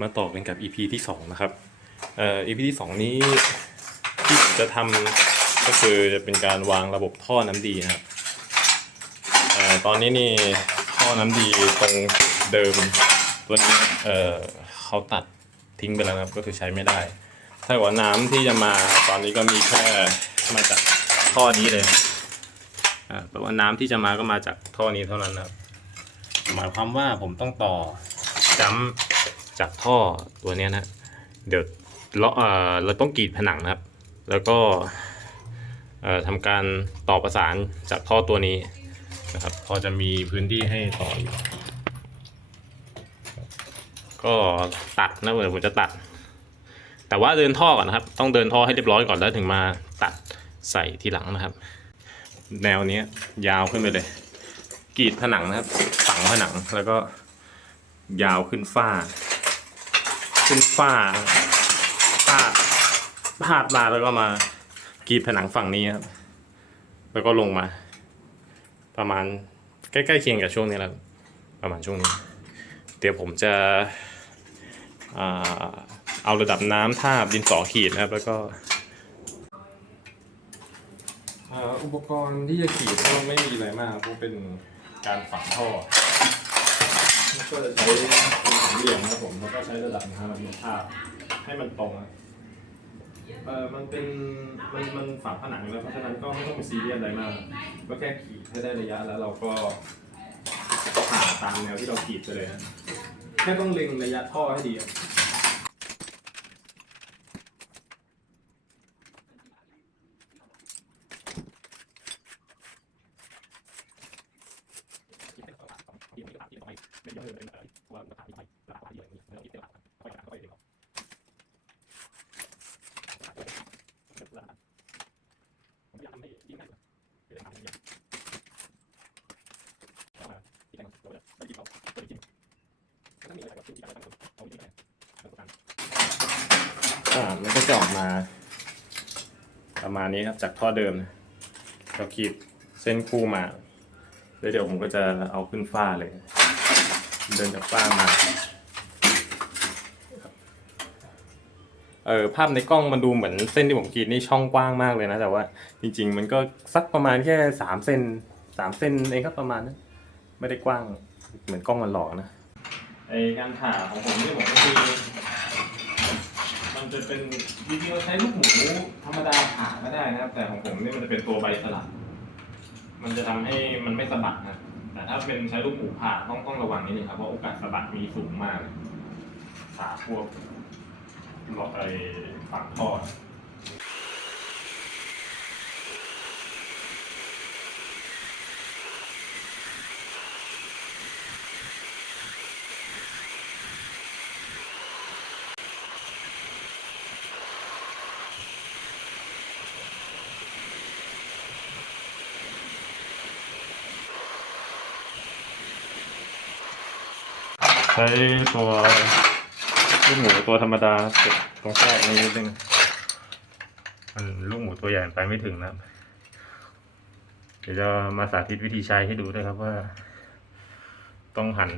มาต่อกันกับ EP ที่ 2 นะครับ เอ่อ EP ที่ 2 นี้ที่ผมจะทำก็คือจะเป็นการวางระบบท่อน้ำดีนะครับ เอ่อ ตอนนี้นี่ท่อน้ำดีตรงเดิมตัวนี้ เอ่อเขาตัดทิ้งไปแล้วนะครับ ก็คือใช้ไม่ได้ถ้าว่าน้ำที่จะมาตอนนี้ก็มีแค่มาจากท่อนี้เลย อ่า แปลว่าน้ำที่จะมาก็มาจากท่อนี้เท่านั้นนะครับ หมายความว่าผมต้องต่อจัมป์ จากท่อตัวเนี้ยนะเดี๋ยวเราเอ่อเราต้องกรีดผนังนะครับ แล้วก็เอ่อทำการต่อประสานจากท่อตัวนี้นะครับ พอจะมีพื้นที่ให้ต่ออยู่ ก็ตัดนะเดี๋ยวผมจะตัด แต่ว่าเดินท่อก่อนนะครับ ต้องเดินท่อให้เรียบร้อยก่อนแล้วถึงมาตัดใส่ทีหลังนะครับ แนวเนี้ยยาวขึ้นไปเลยกรีดผนังนะครับฝังผนังแล้วก็ยาวขึ้นฝ้า ขึ้นฝ้าพาดพาดมาแล้วก็มากรีดผนังฝั่งนี้ครับ แล้วก็ลงมา ประมาณใกล้ๆเคียงกับช่วงนี้แหล้วประมาณช่วงนี้ เดี๋ยวผมจะอเอาระดับน้ำทาบดินสอขีดนะครับ แล้วก็อุปกรณ์ที่จะขีดก็ไม่มีอะไรมากเพราะเป็นการฝังท่อ ก็จะใช้เป็นสามเหลี่ยมนะครับผมแล้วก็ใช้ระดับน้ำแบบภาพให้มันตรงอะเออมันเป็นมันมันฝังผนังแล้วเพราะฉะนั้นก็ไม่ต้องไปซีเรียสอะไรมากก็แค่ขีดให้ได้ระยะแล้วเราก็ผ่าตามแนวที่เราขีดไปเลยนะแค่ต้องเล็งระยะท่อให้ดี อะอ่ามันก็จะออกมา ประมาณนี้ครับจากท่อเดิมนะเราขีดเส้นคู่มาแล้วเดี๋ยวผมก็จะเอาขึ้นฝ้าเลย เดินจากฝ้ามาเออภาพในกล้องมันดูเหมือนเส้นที่ผมขีดนี่ช่องกว้างมากเลยนะ แต่ว่าจริง ๆ มันก็สักประมาณแค่สามเซนสามเซนเองครับประมาณนั้นไม่ได้กว้างเหมือนกล้องมันหลอกนะไอการผ่าของผมที่ผมก็คือ มันจะเป็นจริงๆเราใช้ลูกหมูธรรมดาผ่าก็ได้นะครับ แต่ของผมนี่มันจะเป็นตัวใบสลัด มันจะทำให้มันไม่สะบัดนะ แต่ถ้าเป็นใช้ลูกหมูผ่าต้องต้องระวังนิดนึงครับเพราะโอกาสสะบัดมีสูงมากผ่าพวกหลอดไอฝังท่อ ช้ตัวลูกหมูตัวธรรมดาเก็บตรงแทรกนี้นิดนึงมันลูกหมูตัวใหญ่ไปไม่ถึงนะครับเดี๋ยวจะมาสาธิตวิธีใช้ให้ดูด้วยครับว่า ต้องหัน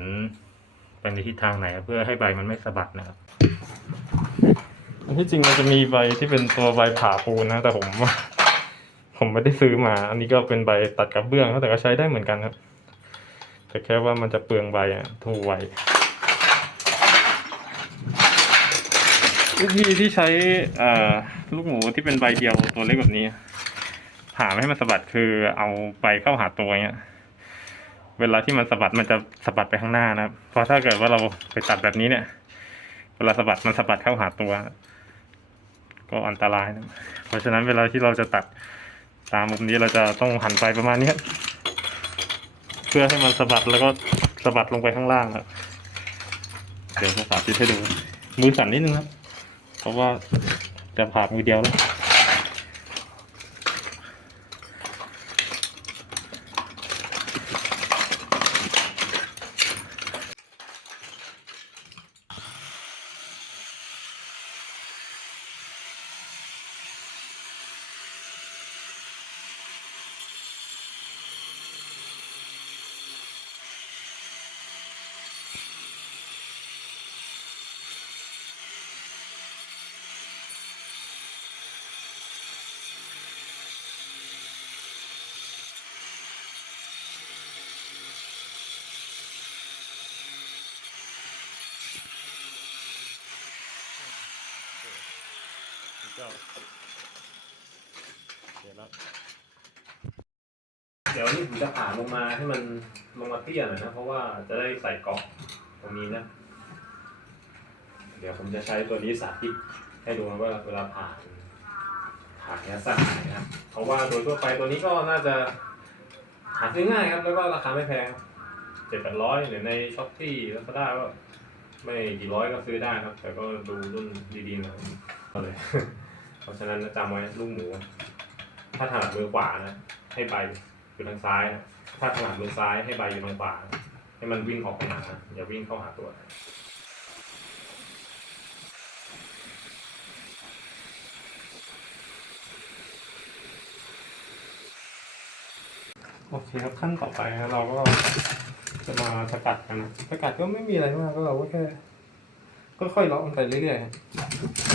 ไปในทิศทางไหน เพื่อให้ใบมันไม่สะบัดนะครับอันที่จริงมันจะมีใบที่เป็นตัวใบผ่าปูนนะ แต่ผมผมไม่ได้ซื้อมา อันนี้ก็เป็นใบตัดกับเบื้องแต่ก็ใช้ได้เหมือนกันครับ แต่แค่ว่ามันจะเปลืองใบอะทูไว วิธีที่ใช้เอ่อลูกหมูที่เป็นใบเดียวตัวเล็กแบบนี้ ผ่าไม่ให้มันสะบัดคือเอาใบเข้าหาตัวเงี้ย เวลาที่มันสะบัดมันจะสะบัดไปข้างหน้านะครับเพราะถ้าเกิดว่าเราไปตัดแบบนี้เนี่ย เวลาสะบัดมันสะบัดเข้าหาตัว ก็อันตรายนะเพราะฉะนั้นเวลาที่เราจะตัดตามมุมนี้เราจะต้องหันไปประมาณนี้เพื่อให้มันสะบัดแล้วก็สะบัดลงไปข้างล่างครับ เดี๋ยวจะสาธิตให้ดู มือสั่นนิดนึงครับ เพราะว่าจะผ่ามือเดียวแล้ว เจ้าเดี๋ยวแล้วเดี๋ยวนี้ผมจะผ่าลงมาให้มันลงมาเตี้ยหน่อยนะ เพราะว่าจะได้ใส่กล่องตรงนี้นะ เดี๋ยวผมจะใช้ตัวนี้สาธิตให้ดูว่าเวลาผ่าผ่าเนื้อสัตว์นะครับเพราะว่าโดยทั่วไปตัวนี้ก็น่าจะหาซื้อง่ายครับ แล้วก็ราคาไม่แพงเจ็ดแปดร้อยหรือในช้อปปี้แล้วก็ได้ก็ไม่กี่ร้อยก็ซื้อได้ครับ แต่ก็ดูรุ่นดีๆหน่อยก็เลย เพราะฉะนั้นจำไว้ลูกหมู ถ้าถนัดมือขวานะให้ใบอยู่ทางซ้ายนะถ้าถนัดมือซ้ายให้ใบอยู่ทางขวา ให้มันวิ่งออกไปหาอย่าวิ่งเข้าหาตัวโอเคครับขั้นต่อไปนะเราก็จะมาสกัดกันนะสกัดก็ไม่มีอะไรมากก็เราก็แค่ค่อยๆเลาะมันไปเรื่อยๆ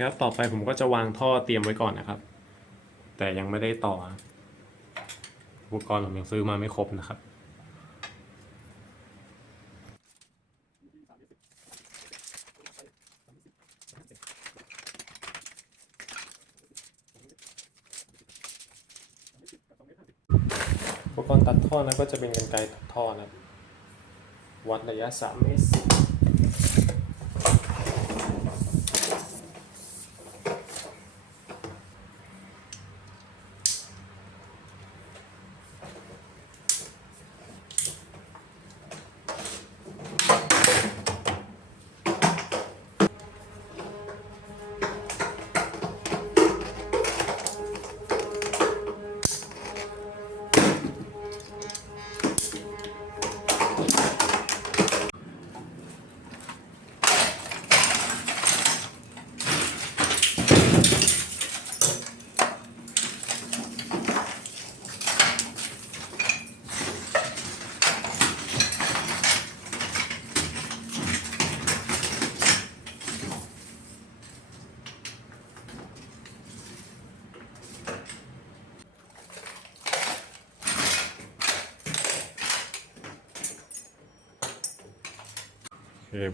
ครับต่อไปผมก็จะวางท่อเตรียมไว้ก่อนนะครับ แต่ยังไม่ได้ต่อ อุปกรณ์ผมยังซื้อมาไม่ครบนะครับอุปกรณ์ตัดท่อนะก็จะเป็นกรรไกรตัดท่อนะครับวัดระยะ3เมตร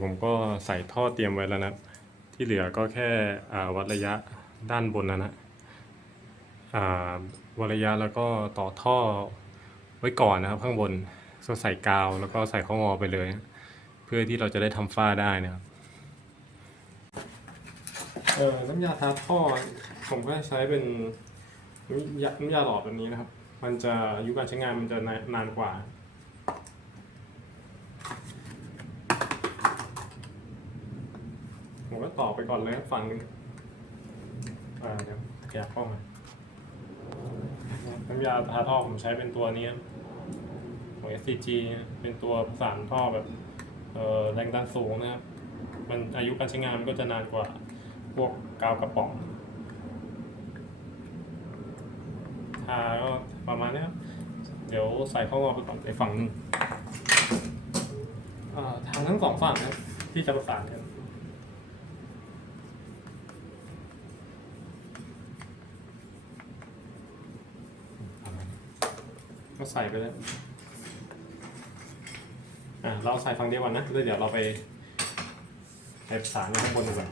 ผมก็ใส่ท่อเตรียมไว้แล้วนะ ที่เหลือก็แค่วัดระยะด้านบนนะนะวัดระยะแล้วก็ต่อท่อไว้ก่อนนะครับ ข้างบนก็ใส่กาวแล้วก็ใส่ข้องอไปเลย เพื่อที่เราจะได้ทำฝ้าได้นะครับเออน้ำยาทาท่อผมก็ใช้เป็นน้ำยาน้ำยาหลอดแบบนี้นะครับ มันจะอายุการใช้งานมันจะนานนานกว่า ผมก็ ต่อไปก่อนเลยฝั่งนึงอ่าเดี๋ยวขยับเข้ามาน้ำยาทาท่อผมใช้เป็นตัวนี้ของ SCG เป็นตัวประสานท่อแบบแรงดันสูงนะครับ มันอายุการใช้งานมันก็จะนานกว่าพวกกาวกระป๋องทาก็ประมาณนี้ครับ เดี๋ยวใส่ข้องอไปก่อนไปฝั่งนึงอ่าทางทั้งสองฝั่งนะที่จะประสานกัน ก็ใส่ไปเลยอะเราใส่ฝั่งเดียวกันนะแล้วเดี๋ยวเราไปไปประสานข้างบนดูกัน